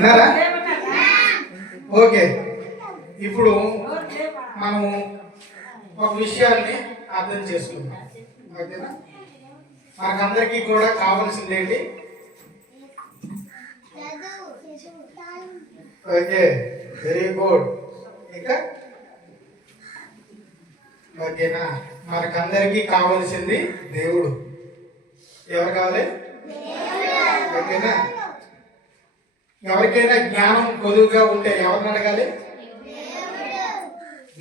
విన్నారా? ఓకే, ఇప్పుడు మనం ఒక విషయాన్ని అర్థం చేసుకుందాం. ఓకేనా? మనకందరికీ కూడా కావాల్సింది ఏంటి? Okay, very good. ఇంకా ఓకేనా? మనకందరికీ కావాల్సింది దేవుడు. ఎవరు కావాలి? ఓకేనా? ఎవరికైనా జ్ఞానం కొదువుగా ఉంటే ఎవరిని అడగాలి?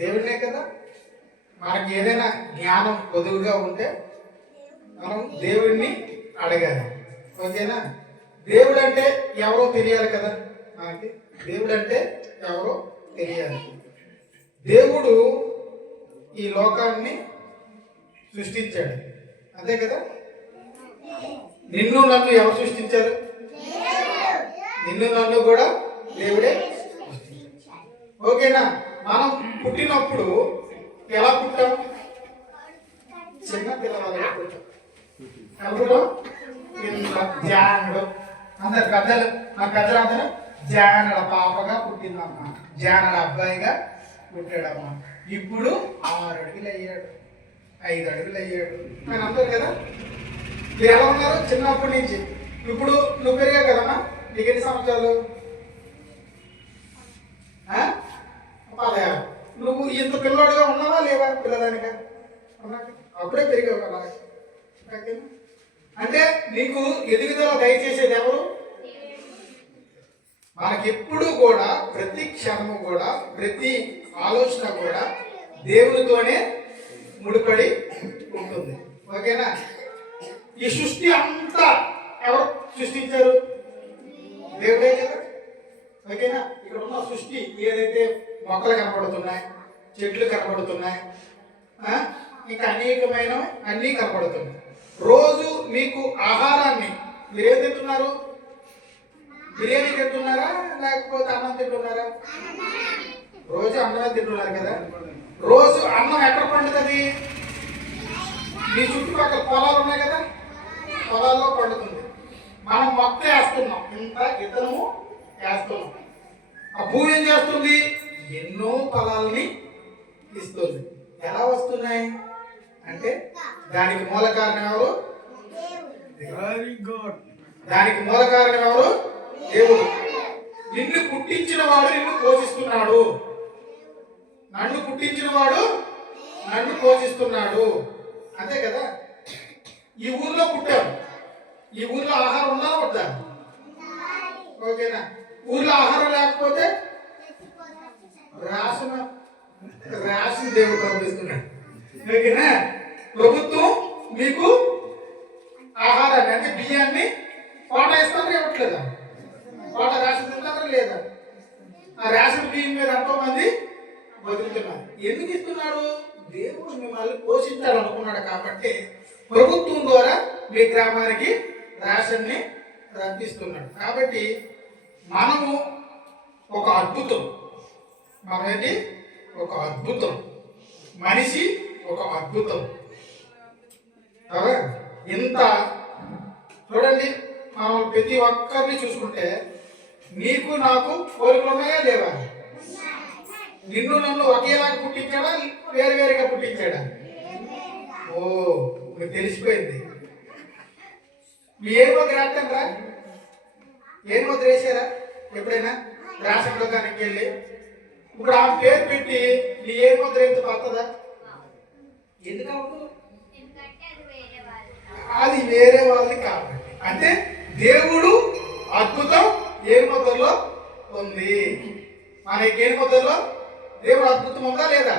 దేవుడినే కదా. మనకి ఏదైనా జ్ఞానం కొదువుగా ఉంటే మనం దేవుడిని అడగాలి. ఓకేనా? దేవుడు అంటే ఎవరో తెలియాలి కదా మనకి. దేవుడు అంటే ఎవరో తెలియాలి. దేవుడు ఈ లోకాన్ని సృష్టించాడు, అంతే కదా. నిన్ను నన్ను ఎవరు సృష్టించారు? నిన్ను నన్ను కూడా దేవుడే. ఓకేనా? మనం పుట్టినప్పుడు ఎలా పుట్టాం? చిన్న పిల్లవాళ్ళగా పుట్టాం. ఎవరు? జానుడు. అందరు పెద్దలు, మా పెద్దలందరూ జానడ పాపగా పుట్టిందమ్మా, జానడ అబ్బాయిగా పుట్టాడమ్మా. ఇప్పుడు 6 అడుగులు అయ్యాడు, 5 అడుగులు అయ్యాడు అని అంటారు కదా. మీరు ఎలా ఉన్నారు చిన్నప్పటి నుంచి? ఇప్పుడు నువ్వు పెరిగా కదమ్మా. నీకు ఎన్ని సంవత్సరాలు? 16. నువ్వు ఇంత పిల్లోడుగా ఉన్నావా లేవా? పిల్లదానిగా అప్పుడే పెరిగావు కదా. అంటే నీకు ఎదుగుదల దయచేసేది ఎవరు? మనకెప్పుడు కూడా, ప్రతి క్షణము కూడా, ప్రతి ఆలోచన కూడా దేవునితోనే ముడిపడి ఉంటుంది. ఓకేనా? ఈ సృష్టి అంతా ఎవరు సృష్టించారు? దేవుడే కదా. ఓకేనా? ఇక్కడ ఉన్న సృష్టి ఏదైతే మొక్కలు కనపడుతున్నాయి, చెట్లు కనపడుతున్నాయి, ఇంకా అనేకమైన అన్నీ కనపడుతున్నాయి. రోజు మీకు ఆహారాన్ని మీరేం తింటున్నారు? బిర్యానీ తింటున్నారా లేకపోతే అన్నం తింటున్నారా? రోజు అన్నమే తింటున్నారు కదా. రోజు అన్నం ఎక్కడ పండుతుంది? మీ చుట్టుపక్కల పొలాలు ఉన్నాయి కదా, పొలాల్లో పండుతుంది. మనం మొక్క వేస్తున్నాం, ఇంత విత్తనము వేస్తున్నాం. ఆ భూమి ఏం చేస్తుంది? ఎన్నో ఫలాల్ని ఇస్తుంది. ఎలా వస్తున్నాయి అంటే దానికి మూల కారణం ఎవరు? Very good. దానికి మూల కారణం ఎవరు? దేవుడు. నిన్ను పుట్టించిన వాడు నిన్ను పోషిస్తున్నాడు. నన్ను పుట్టించిన వాడు నన్ను పోషిస్తున్నాడు, అంతే కదా. ఈ ఊర్లో పుట్టాం, ఈ ఊర్లో ఆహారం ఉందా వద్దా? ఓకేనా? ఊర్లో ఆహారం లేకపోతే రేషన్ దేవుడు పంపిస్తున్నాడు. ఓకేనా? ప్రభుత్వం మీకు ఆహారాన్ని అంటే బియ్యాన్ని కోట ఇస్తారా ఇవ్వట్లేదా? కోట రేషన్ తింటారా లేదా? ఆ రేషన్ బియ్యం మీద ఎంతో మంది బతుకుతున్నారు. ఎందుకు ఇస్తున్నాడు? దేవుడు మిమ్మల్ని పోషించాలనుకున్నాడు కాబట్టి ప్రభుత్వం ద్వారా మీ గ్రామానికి రేషన్ని రప్పిస్తున్నాడు. కాబట్టి మనము ఒక అద్భుతం. మనది ఒక అద్భుతం. మనిషి ఒక అద్భుతం. ఇంత చూడండి, మనం ప్రతి ఒక్కరిని చూసుకుంటే నీకు నాకు కోరికలు ఉన్నాయా లేవా? నిన్ను నన్ను ఒకేలాగా పుట్టించాడా వేరు వేరుగా పుట్టించాడా? ఓ, మీకు తెలిసిపోయింది. మీ ఏ ముద్ర రాట్టంరా? ఏ ముద్ర వేసారా ఎప్పుడైనా? రేషన్ దుకాణానికి వెళ్ళి ఇప్పుడు ఆ పేరు పెట్టి నీ ఏ ముద్ర ఎంత పడుతుందా? ఎందుకు? అది వేరే వాళ్ళది కాబట్టి. అంటే దేవుడు అద్భుతం ఏ ముద్రలో ఉంది? మన ఏ ముద్రలో దేవుడు అద్భుతం ఉందా లేదా?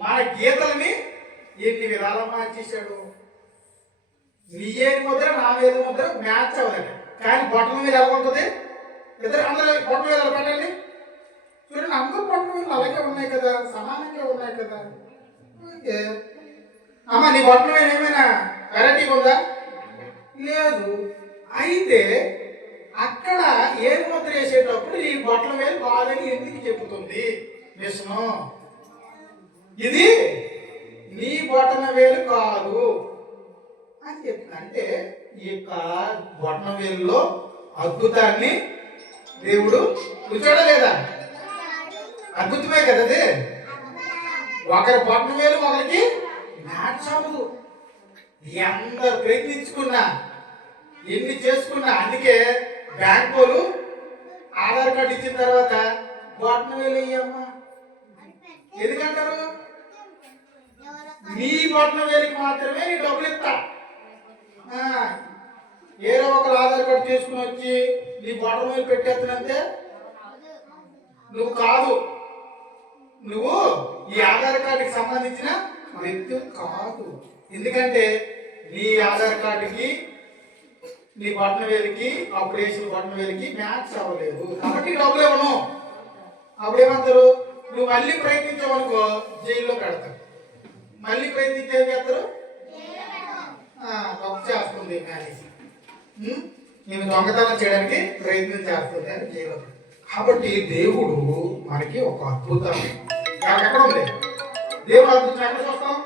మన గీతలని ఎన్ని విధాలు మార్చేశాడు. నీ ఏది ముద్ర నా మీద ముద్ర మ్యాచ్ అవ్వదండి. కానీ బొట్టల మీద ఎలా ఉంటుంది? ఇద్దరు అందరూ బొట్ట మీద పెట్టండి, చూడండి. అందరూ బొట్ట మీద అలాగే ఉన్నాయి కదా, సమానంగా ఉన్నాయి కదా. ఓకే అమ్మ, నీ బొట్టల మీద ఏమైనా వెరైటీ ఉందా? లేదు. అయితే అక్కడ ఏ ముద్ర వేసేటప్పుడు ఈ బొట్టల మీద బాగాని ఎందుకు చెబుతుంది విష్ణు? ఇది నీ బొట్టన వేలు కాదు అని చెప్తుంది. అంటే ఈ యొక్క బొట్టన వేలులో అద్భుతాన్ని దేవుడు కూర్చోడా లేదా? అద్భుతమే కదా అది. ఒకరి బొట్టన వేలు ఒకరికి మ్యాచ్ అవ్వదు. ఎంత ప్రయత్నించుకున్నా ఎన్ని చేసుకున్నా, అందుకే బ్యాంక్ వాళ్ళు ఆధార్ కార్డు ఇచ్చిన తర్వాత బొట్టన వేలు అయ్యమ్మా ఎందుకంటారు? నీ బొట్టన వేలికి మాత్రమే నీ డబ్బులు ఇస్తా. ఏదో ఒకరు ఆధార్ కార్డు చేసుకుని వచ్చి నీ బొట్టన వేలు పెట్టేస్తానంటే నువ్వు కాదు, నువ్వు ఈ ఆధార్ కార్డుకి సంబంధించిన వ్యక్తి కాదు. ఎందుకంటే నీ ఆధార్ కార్డుకి నీ బొట్టన వేలికి అప్పుడు వేసిన బొట్టన వేలికి మ్యాచ్ అవ్వలేదు కాబట్టి డబ్బులు ఇవ్వను. అప్పుడు ఏమంటారు? నువ్వు మళ్ళీ ప్రయత్నించావనుకో జైల్లో పెడతారు. మళ్ళీ ప్రయత్నించే ఏం చేస్తారు? తప్పు చేస్తుంది కానీ నేను దొంగతనం చేయడానికి ప్రయత్నం చేస్తుంది అని జైల్లో. కాబట్టి దేవుడు మనకి ఒక అద్భుతం ఎక్కడ ఉంది? దేవుడు అద్భుతం ఎక్కడ చూస్తాం?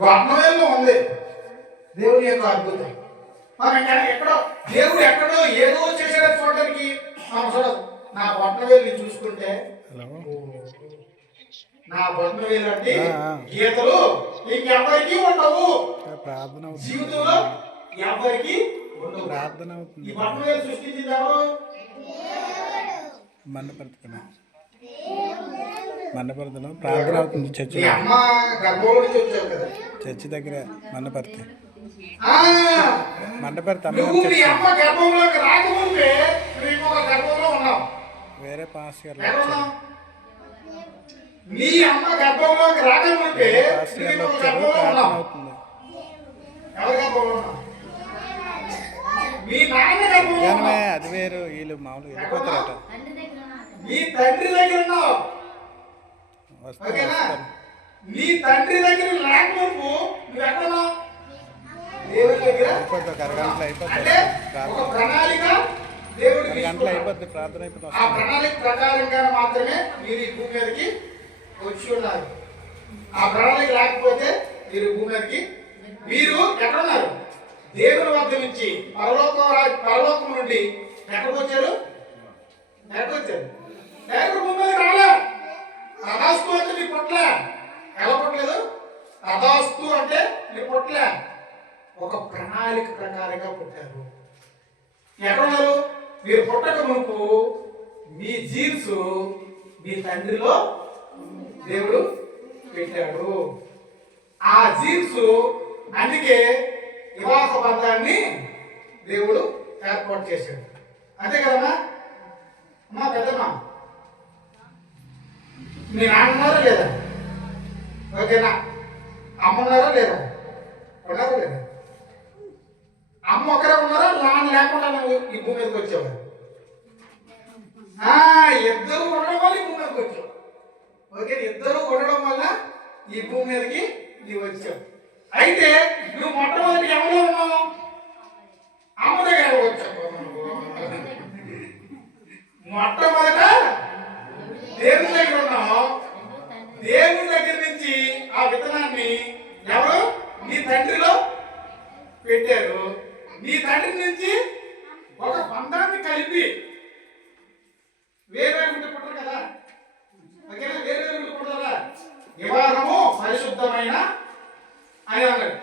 బొట్టనవేలులో ఉంది దేవుడి యొక్క అద్భుతం. మనం ఎక్కడో దేవుడు ఎక్కడో ఏదో చేసాడని చూడడానికి మనం చూడదు. నా బొట్టనవేలు చూసుకుంటే నా బొట్టనవేలు అంటే గీతలు ఇంకెవరికి ఉండవు, జీవితంలో ఎవరికి ఉండవు. ఈ బొట్టనవేలు సృష్టించింది ఎవరు? మన్నపర్తిలో ప్రార్థన అవుతుంది. చర్చి చర్చి దగ్గర మన్నపర్తి వేరే పాస్ గారు వచ్చారు. ప్రార్థన అవుతుంది. అది వేరు, వీళ్ళు మామూలు వెళ్ళిపోతారట. నీ తండ్రి దగ్గర ఉన్నావు, నీ తండ్రి దగ్గర లేకపోతే నువ్వు ఎక్కడ దేవుడి దగ్గర. అంటే ఒక ప్రణాళిక దేవుడికి అయిపోద్ది, ప్రార్థన అయిపోతుంది. ఆ ప్రణాళిక ప్రకారంగా మాత్రమే మీరు ఈ భూమి మీదకి వచ్చి ఉన్నారు. ఆ ప్రణాళిక లేకపోతే మీరు భూమి మీదకి మీరు ఎక్కడున్నారు? దేవుని వద్ద నుంచి పరలోకం నుండి ఎక్కడికి వచ్చారు? ఎక్కడికి భూమి మీద రాలే. తదాస్తు అంటే నీ పొట్ల ఎలా పుట్టలేదు? తదాస్తు అంటే నీ పొట్ల ఒక ప్రణాళిక ప్రకారంగా పుట్టారు. ఎక్కడున్నారు? మీరు పుట్టక మునుపు మీ జీన్స్ మీ తండ్రిలో దేవుడు పెట్టాడు. ఆ జీన్స్ అందుకే వివాహ బంధాన్ని దేవుడు ఏర్పాటు చేశాడు. అంతే కదమ్మా? అమ్మా పెద్దమ్మా, మీ నాన్నన్నారా లేదా? ఓకేనా? అమ్మన్నారా లేదా? ఉన్నారా లేదా? అమ్మ ఒకరే ఉన్నారా? నాన్న లేకుండా నువ్వు ఈ భూమి మీదకి వచ్చావు. ఇద్దరు ఉండడం వల్ల ఈ భూమి మీదకి వచ్చావు. ఓకే, ఇద్దరు ఉండడం వల్ల ఈ భూమి మీదకి నీవు వచ్చావు. అయితే నువ్వు మొట్టమొదటి ఎవరు ఉన్నావు? అమ్మ దగ్గర వచ్చావు. మొట్టమొదట దేవుని దగ్గర ఉన్నావు. దేవుని దగ్గర నుంచి ఆ విత్తనాన్ని ఎవరు? నీ తండ్రిలో పెట్టారు. నీ తండ్రి నుంచి ఒక బంధాన్ని కలిపి వేరే ఉంటే పుట్టరు కదా. ఓకేనా? వేరే ఉంటే పుట్టరా? వివాహము పరిశుద్ధమైన అని అన్నాడు.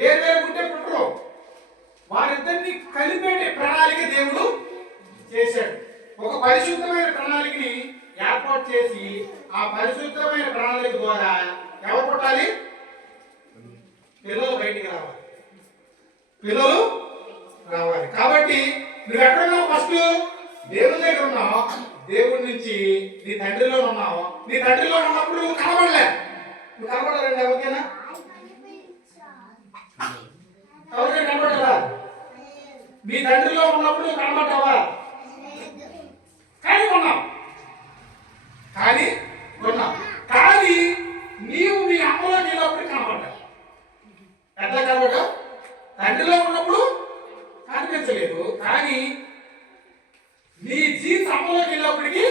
వేరే ఉంటే పుట్టరు. వారిద్దరిని కలిపే ప్రణాళిక దేవుడు చేశాడు. ఒక పరిశుద్ధమైన ప్రణాళికని ఏర్పాటు చేసి ఆ పరిశుద్ధమైన ప్రణాళిక ద్వారా ఎవరు పుట్టాలి? పిల్లలు బయటికి రావాలి. పిల్లలు రావాలి. కాబట్టి నువ్వు ఎక్కడున్నావు? ఫస్ట్ దేవుని దగ్గర ఉన్నావు. దేవుడి నుంచి నీ తండ్రిలో ఉన్నావు. నీ తండ్రిలో ఉన్నప్పుడు నువ్వు కనబడలే. నువ్వు కనబడాలండి ఎవరికైనా? ఎవరికైనా కనబడ్డారా? నీ తండ్రిలో ఉన్నప్పుడు నువ్వు కనబడ్డావా? కానీ ఉన్నావు. కానీ నీవు మీ అమ్మలోకి వెళ్ళినప్పుడు కనబడ్డావు. ఎట్లా కనబడ్డావు? తండ్రిలో ఉన్నప్పుడు కనిపించలేదు. కానీ నీ జీన్స్ అమ్మలోకి వెళ్ళినప్పటికీ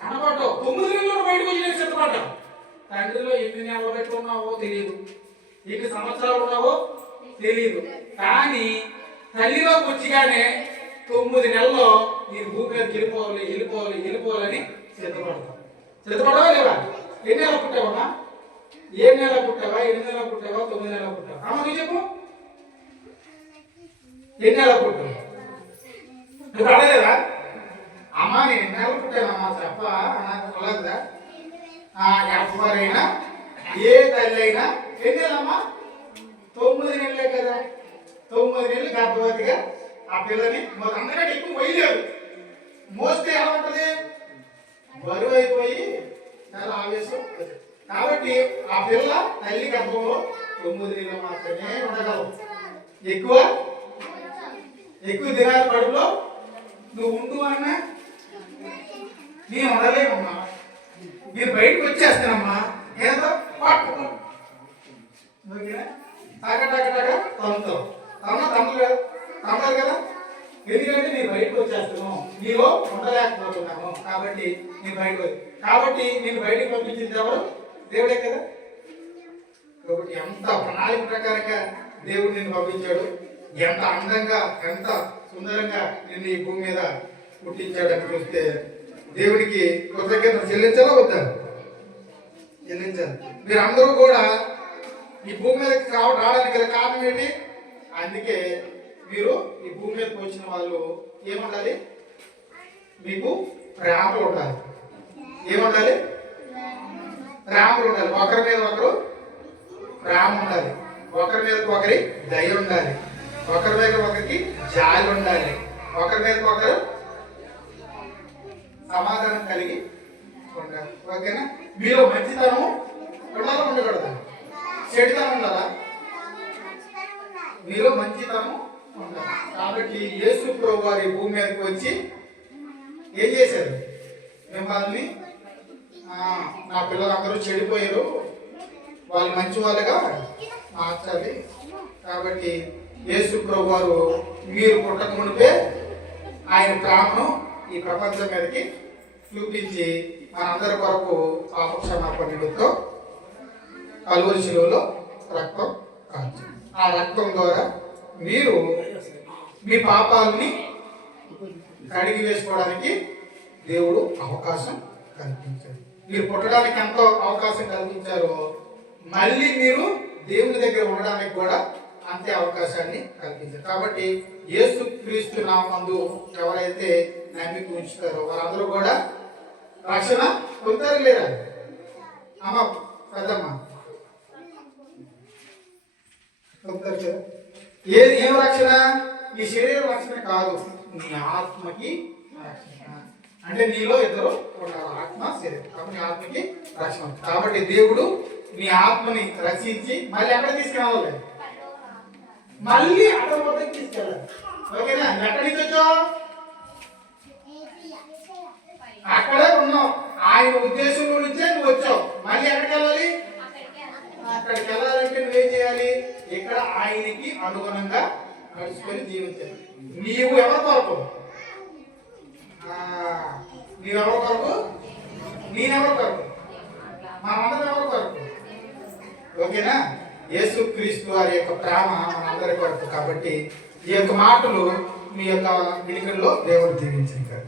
కనబడ్డావు. 9 నెలలు బయటకు వచ్చి సిద్ధపడ్డావు. తండ్రిలో ఎన్ని నెలలు పెట్టుకున్నావో తెలియదు. ఎన్ని సంవత్సరాలు ఉన్నావో తెలియదు. కానీ తల్లిలోకి వచ్చిగానే 9 నెలల్లో నేను భూమి మీదకి వెళ్ళిపోవాలని సిద్ధపడవా లేవా? ఎన్ని నెలలు పుట్టావమ్మా? 7 నెలలు పుట్టావా, 8 నెలలు పుట్టావా, 9 నెలలు పుట్టావా? అమ్మ నువ్వు చెప్పు, ఎన్ని నెలలు పుట్టావు? నువ్వు అడగలేదా? అమ్మ నేను ఎన్ని నెలలు పుట్టానమ్మా చెప్ప నాకు తెలియదా? ఎవరైనా ఏ తల్లి అయినా ఎన్ని నెలమ్మా? 9 నెలలే కదా. 9 నెలలు గర్భవతిగా ఆ పిల్లని అంతకంటే ఎక్కువ మొయ్యలేదు. మోస్తే ఎలా ఉంటుంది? బరువు అయిపోయి చాలా ఆవేశం. కాబట్టి ఆ పిల్ల తల్లి గర్భంలో 9 నెలలు మాత్రమే ఉండగలవు. ఎక్కువ దినాల కడుపులో నువ్వు ఉండు అన్నా నేను ఉండలేమమ్మా. మీరు బయటకు వచ్చేస్తానమ్మా. ఏదో పట్టు తమ్ముతారు కదా. ఎందుకంటే నేను బయటకు వచ్చేస్తాను, నీలో ఉండలేకపోతున్నాను. కాబట్టి నేను బయటకు పంపించింది ఎవరు? దేవుడే కదా. కాబట్టి ఎంత ప్రణాళిక ప్రకారంగా దేవుడు నిన్ను పంపించాడు, ఎంత అందంగా ఎంత సుందరంగా నిన్ను ఈ భూమి మీద పుట్టించాడని చూస్తే దేవుడికి కృతజ్ఞత చెల్లించాలా వద్దా? చెల్లించాలి. మీరు అందరూ కూడా ఈ భూమి మీదకి రావడానికి గల కారణం ఏంటి? అందుకే మీరు ఈ భూమి మీదకి వచ్చిన వాళ్ళు ఏముండాలి? మీకు ప్రేమలు ఉండాలి. ఏముండాలి? ప్రేమలు ఉండాలి. ఒకరి మీద ఒకరు ప్రేమ ఉండాలి. ఒకరి మీద ఒకరి దయ ఉండాలి. ఒకరి మీద ఒకరికి జాలి ఉండాలి. ఒకరి మీద ఒకరు సమాధానం కలిగి ఉండాలి. ఓకేనా? మీలో మంచితనం ఉండాలా ఉండకూడదు? చెడుతనం ఉండాలా? మీలో మంచితనం ఉండాలి. కాబట్టి యేసు ప్రభు వారి భూమి మీదకి వచ్చి ఏం చేశారు? మిమ్మల్ని నా పిల్లలందరూ చెడిపోయారు, వాళ్ళు మంచి వాళ్ళగా మార్చాలి. కాబట్టి యేసు ప్రభు వారు మీరు పుట్టక మునిపే ఆయన ప్రేమను ఈ ప్రపంచం మీదకి చూపించి మనందరి కొరకు పాప క్షమాపణ నిమిత్తం కలువరి శిలువలో రక్తం కాల్చారు. ఆ రక్తం ద్వారా మీరు మీ పాపాలని కడిగి వేసుకోవడానికి దేవుడు అవకాశం కల్పించారు. మీరు పుట్టడానికి ఎంతో అవకాశం కల్పించారో మళ్ళీ మీరు దేవుని దగ్గర ఉండడానికి కూడా అంతే అవకాశాన్ని కల్పించారు. కాబట్టి యేసు క్రీస్తు నామందు ఎవరైతే నమ్మిక ఉంచుతారో వారందరూ కూడా రక్షణ పొందుతారు లేదా? అమ్మ పెద్దమ్మ పొందుతారు కదా. ఏం రక్షణ? ఈ శరీర రక్షణ కాదు, నీ ఆత్మకి రక్షణ. అంటే నీలో ఇద్దరు ఉండాలి, ఆత్మ శరీరం. కాబట్టి ఆత్మకి రక్షణ. కాబట్టి దేవుడు నీ ఆత్మని రక్షించి మళ్ళీ ఎక్కడ తీసుకురావాలి? మళ్ళీ అక్కడ వద్దకు తీసుకెళ్ళాలి. ఓకేనా? ఎక్కడి నుంచి వచ్చావు? అక్కడే ఉన్నావు. ఆయన ఉద్దేశంలో నుంచే నువ్వు వచ్చావు. మళ్ళీ ఎక్కడికి వెళ్ళాలి? అక్కడికి వెళ్ళాలంటే నువ్వేం చేయాలి? ఇక్కడ ఆయనకి అనుగుణంగా నడుచుకొని జీవించాలి. నీవు ఎవరి కొరకు? నీవెవరి కొరకు? నేనెవరి కొరకు? మనందరం ఎవరి కొరకు? ఓకేనా? యేసు క్రీస్తు వారి యొక్క ప్రేమ మనందరి కొరకు. కాబట్టి ఈ యొక్క మాటలు మీ యొక్క వినికిడిలో దేవుడు దీవించారు.